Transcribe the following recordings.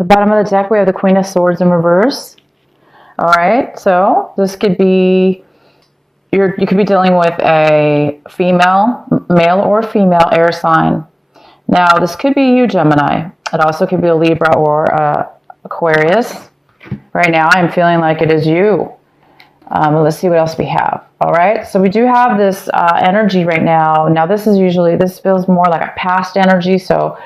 The bottom of the deck, we have the Queen of Swords in reverse. All right, so this could be, you could be dealing with a female, male or female air sign. Now, this could be you, Gemini. It also could be a Libra or Aquarius. Right now, I'm feeling like it is you. Let's see what else we have. All right, so we do have this energy right now. Now, this feels more like a past energy, so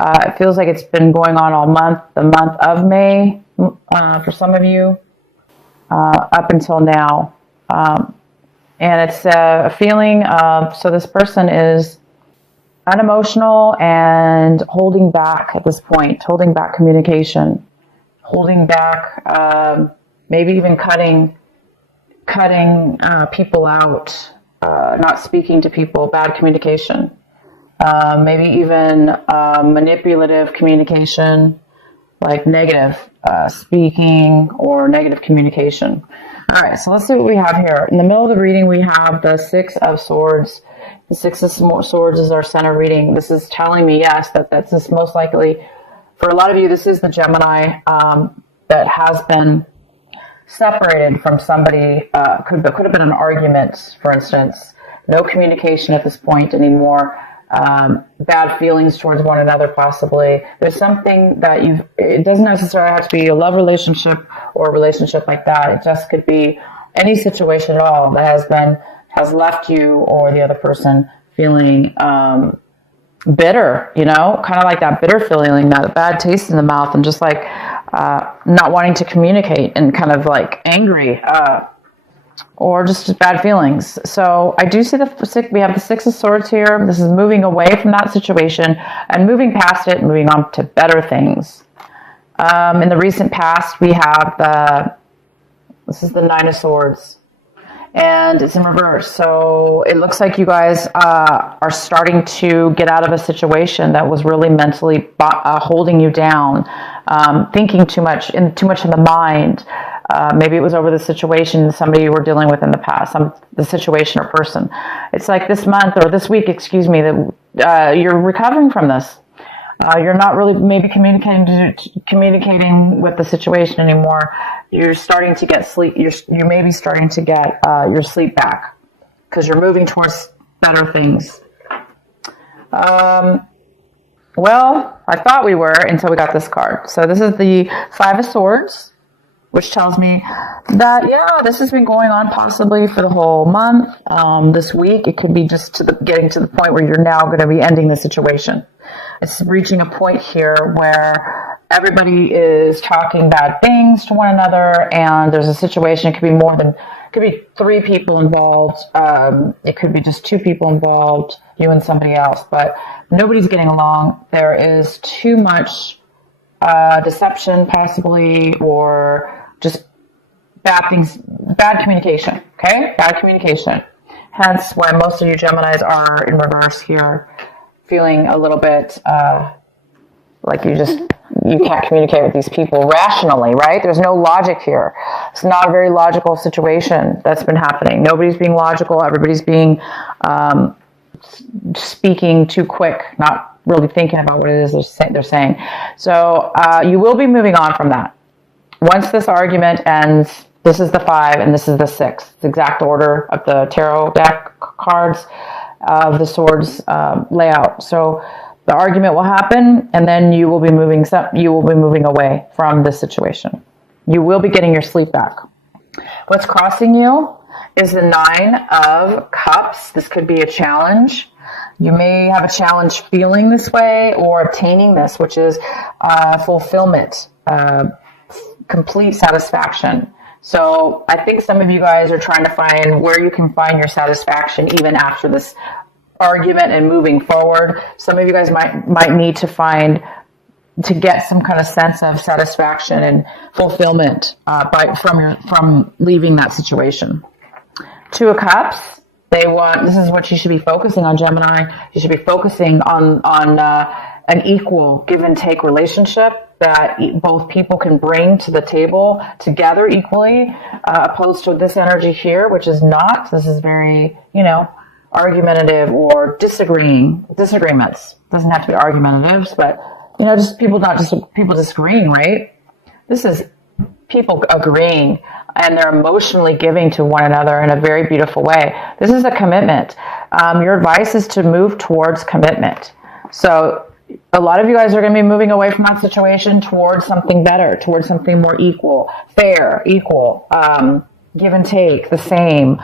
it feels like it's been going on all month, the month of May, for some of you, up until now. And it's a feeling of, so this person is unemotional and holding back at this point, holding back communication, holding back, maybe even cutting people out, not speaking to people, bad communication. Maybe even manipulative communication, like negative speaking or negative communication. All right, so let's see what we have here. In the middle of the reading, we have the Six of Swords. The Six of Swords is our center reading. This is telling me, yes, that's just most likely, for a lot of you, this is the Gemini that has been separated from somebody. Could have been an argument, for instance. No communication at this point anymore. Bad feelings towards one another, possibly. There's something that it doesn't necessarily have to be a love relationship or a relationship like that. It just could be any situation at all that has left you or the other person feeling bitter, kind of like that bitter feeling, that bad taste in the mouth, and just like not wanting to communicate and kind of like angry, or just bad feelings. So I do see we have the Six of Swords here. This is moving away from that situation and moving past it, moving on to better things. In the recent past, we have this is the Nine of Swords, and it's in reverse. So it looks like you guys are starting to get out of a situation that was really mentally holding you down, thinking too much in the mind. Maybe it was over the situation somebody you were dealing with in the past, the situation or person. It's like this month or this week, excuse me, that you're recovering from this. You're not really maybe communicating with the situation anymore. You're starting to get sleep. You're maybe starting to get your sleep back because you're moving towards better things. Well, I thought we were until we got this card. So this is the Five of Swords, which tells me that, this has been going on possibly for the whole month. This week, it could be just getting to the point where you're now going to be ending the situation. It's reaching a point here where everybody is talking bad things to one another, and there's a situation. It could be three people involved. It could be just two people involved, you and somebody else, but nobody's getting along. There is too much deception, possibly, or just bad communication, okay? Bad communication. Hence why most of you Geminis are in reverse here, feeling a little bit like you can't communicate with these people rationally, right? There's no logic here. It's not a very logical situation that's been happening. Nobody's being logical. Everybody's being speaking too quick, not really thinking about what it is they're saying. So you will be moving on from that. Once this argument ends, this is the 5 and this is the 6. The exact order of the tarot deck cards of the swords layout. So the argument will happen, and then you will be moving away from this situation. You will be getting your sleep back. What's crossing you is the 9 of Cups. This could be a challenge. You may have a challenge feeling this way or obtaining this, which is fulfillment, complete satisfaction. So I think some of you guys are trying to find where you can find your satisfaction even after this argument and moving forward. Some of you guys might need to get some kind of sense of satisfaction and fulfillment from leaving that situation. 2 of Cups. This is what you should be focusing on, Gemini. You should be focusing on an equal give and take relationship that both people can bring to the table together equally, opposed to this energy here, which is not. This is very, argumentative or disagreements. Doesn't have to be argumentatives, but just people disagreeing, right? This is people agreeing, and they're emotionally giving to one another in a very beautiful way. This is a commitment. Your advice is to move towards commitment. So a lot of you guys are going to be moving away from that situation towards something better, towards something more equal, fair, equal, give and take, the same,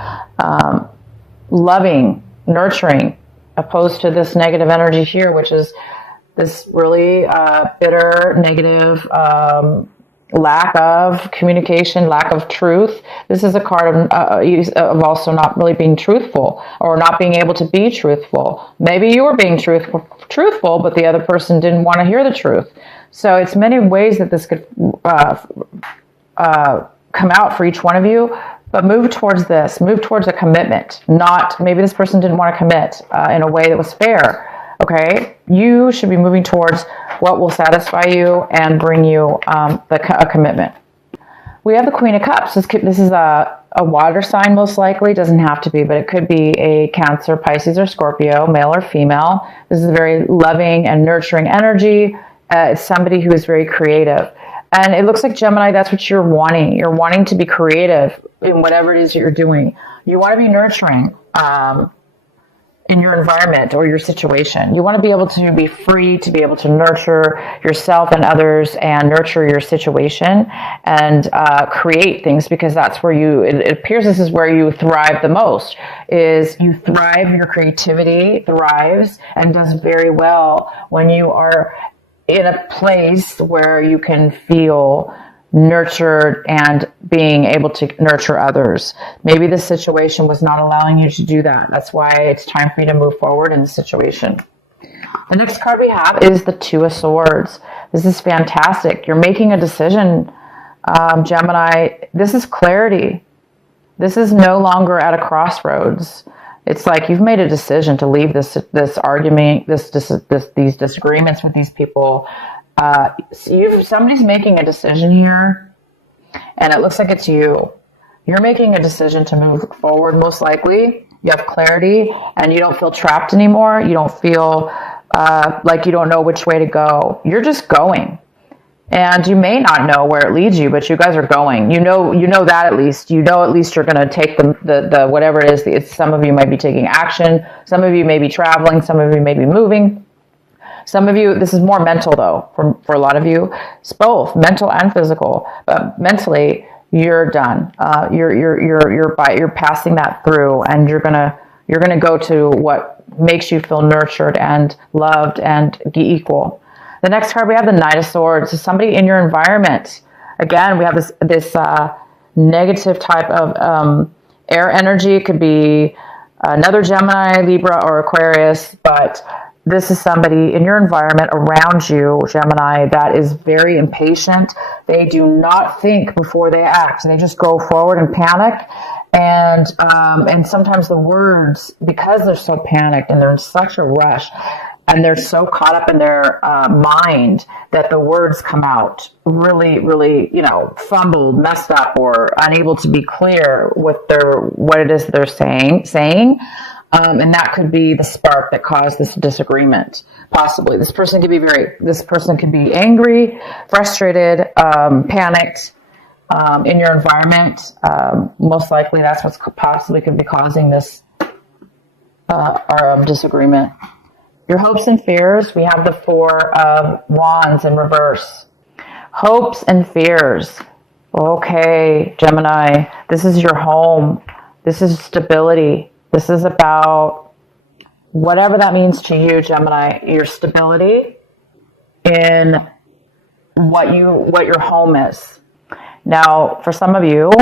loving, nurturing, opposed to this negative energy here, which is this really bitter, negative, lack of communication, lack of truth. This is a card of also not really being truthful, or not being able to be truthful. Maybe you were being truthful, but the other person didn't want to hear the truth. So it's many ways that this could come out for each one of you. But move towards this. Move towards a commitment. Not, maybe this person didn't want to commit in a way that was fair. Okay? You should be moving towards what will satisfy you and bring you a commitment. We have the Queen of Cups. This is a water sign, most likely. Doesn't have to be, but it could be a Cancer, Pisces, or Scorpio, male or female. This is a very loving and nurturing energy. It's somebody who is very creative. And it looks like, Gemini, that's what you're wanting. You're wanting to be creative in whatever it is that you're doing. You want to be nurturing in your environment or your situation. You want to be able to be free, to be able to nurture yourself and others and nurture your situation and create things, because that's where it appears this is where you thrive the most. Is you thrive, your creativity thrives and does very well when you are in a place where you can feel nurtured and being able to nurture others. Maybe this situation was not allowing you to do that. That's why it's time for you to move forward in the situation. The next card we have is the Two of Swords. This is fantastic. You're making a decision, Gemini. This is clarity. This is no longer at a crossroads. It's like you've made a decision to leave this argument, these disagreements with these people. Somebody's making a decision here, and it looks like it's you. You're making a decision to move forward, most likely. You have clarity, and you don't feel trapped anymore. You don't feel like you don't know which way to go. You're just going. And you may not know where it leads you, but you guys are going. You know that at least. You know at least you're going to take the whatever it is. Some of you might be taking action. Some of you may be traveling. Some of you may be moving. Some of you, this is more mental though. For a lot of you, it's both mental and physical. But mentally, you're done. You're passing that through, and you're gonna go to what makes you feel nurtured and loved and equal. The next card we have the Knight of Swords. So somebody in your environment. Again, we have this negative type of air energy. It could be another Gemini, Libra, or Aquarius, but this is somebody in your environment around you, Gemini, that is very impatient. They do not think before they act. They just go forward and panic. And sometimes the words, because they're so panicked and they're in such a rush, and they're so caught up in their mind that the words come out really, really, fumbled, messed up, or unable to be clear with what it is they're saying. And that could be the spark that caused this disagreement. Possibly, this person could be angry, frustrated, panicked in your environment. Most likely, that's what's possibly could be causing this disagreement. Your hopes and fears, we have the Four of Wands in reverse. Hopes and fears. Okay, Gemini, this is your home. This is stability. This is about whatever that means to you, Gemini, your stability in what your home is. Now, for some of you,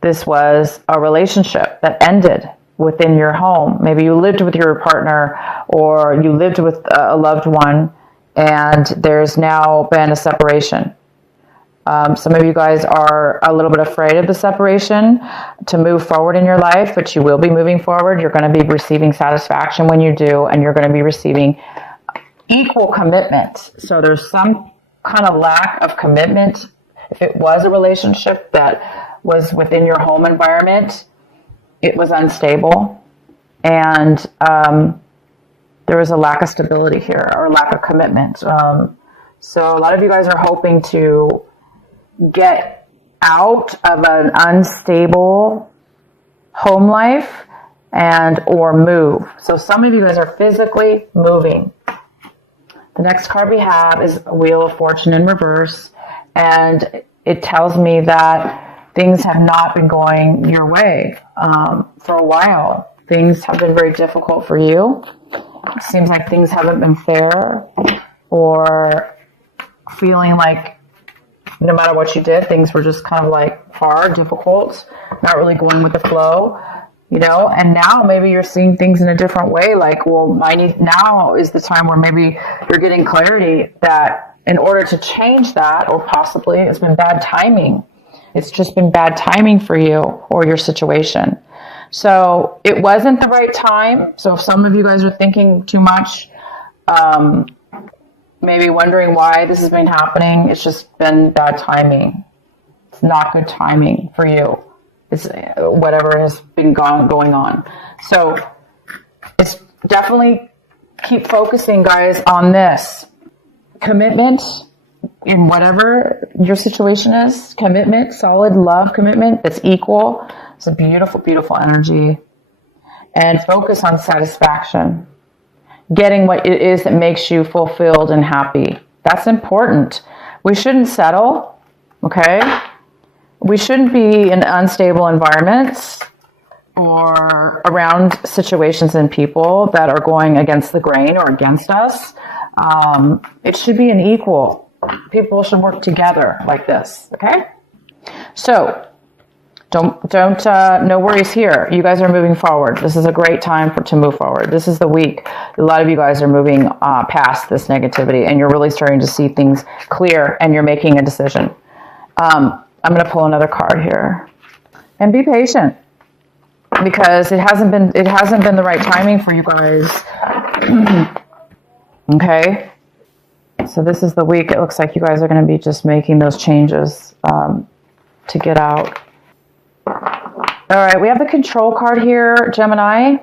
this was a relationship that ended within your home. Maybe you lived with your partner, or you lived with a loved one, and there's now been a separation. Some of you guys are a little bit afraid of the separation to move forward in your life, but you will be moving forward. You're going to be receiving satisfaction when you do, and you're going to be receiving equal commitment. So there's some kind of lack of commitment. If it was a relationship that was within your home there was a lack of stability here or lack of commitment. So a lot of you guys are hoping to get out of an unstable home life and or move. So some of you guys are physically moving. The next card we have is Wheel of Fortune in reverse, and it tells me that things have not been going your way for a while. Things have been very difficult for you. It seems like things haven't been fair, or feeling like no matter what you did, things were just kind of like hard, difficult, not really going with the flow, you know. And now maybe you're seeing things in a different way. Like, well, now is the time where maybe you're getting clarity that in order to change that, or possibly it's been bad timing. It's just been bad timing for you or your situation. So it wasn't the right time. So if some of you guys are thinking too much, maybe wondering why this has been happening, it's just been bad timing. It's not good timing for you. It's whatever has been going on. So it's definitely keep focusing, guys, on this. Commitment in whatever your situation is. Commitment, solid love commitment that's equal. It's a beautiful, beautiful energy. And focus on satisfaction. Getting what it is that makes you fulfilled and happy. That's important. We shouldn't settle, okay? We shouldn't be in unstable environments or around situations and people that are going against the grain or against us. It should be an equal. People should work together like this, okay? So, no worries here. You guys are moving forward. This is a great time to move forward. This is the week. A lot of you guys are moving past this negativity, and you're really starting to see things clear, and you're making a decision. I'm going to pull another card here, and be patient, because it hasn't been the right timing for you guys. Okay. So this is the week. It looks like you guys are going to be just making those changes to get out. All right, we have the Control card here, Gemini.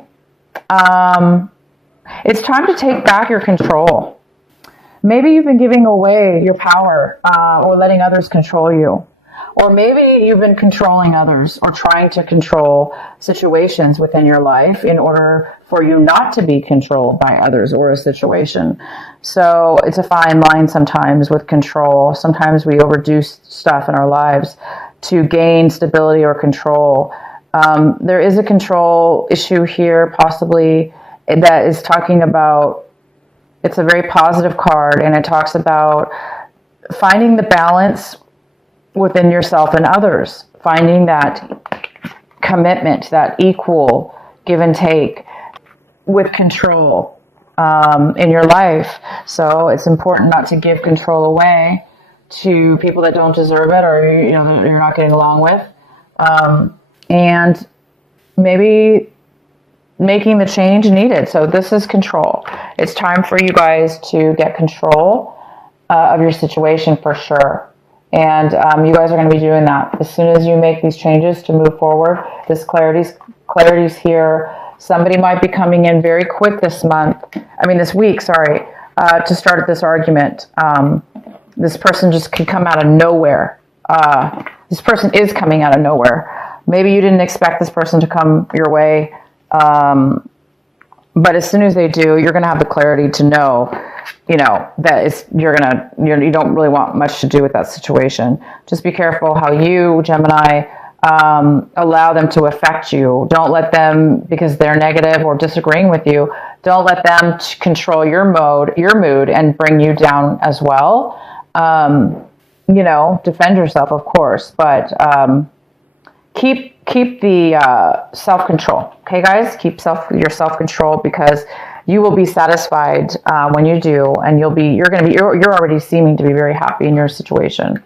It's time to take back your control. Maybe you've been giving away your power or letting others control you. Or maybe you've been controlling others or trying to control situations within your life in order for you not to be controlled by others or a situation. So it's a fine line sometimes with control. Sometimes we overdo stuff in our lives to gain stability or control. There is a control issue here, possibly, that is talking about, it's a very positive card, and it talks about finding the balance within yourself and others, finding that commitment, that equal give and take with control in your life. So it's important not to give control away to people that don't deserve it, or that you're not getting along with, and maybe making the change needed. So this is control. It's time for you guys to get control of your situation for sure. And you guys are going to be doing that as soon as you make these changes to move forward. This clarity's here. Somebody might be coming in very quick this week, to start this argument. This person just could come out of nowhere. This person is coming out of nowhere. Maybe you didn't expect this person to come your way. But as soon as they do, you're going to have the clarity to know, that you don't really want much to do with that situation. Just be careful how you, Gemini, allow them to affect you. Don't let them, because they're negative or disagreeing with you, don't let them control your mood and bring you down as well. Defend yourself, of course, but keep the self-control. Okay, guys, keep your self-control, because you will be satisfied when you do, and you're already seeming to be very happy in your situation.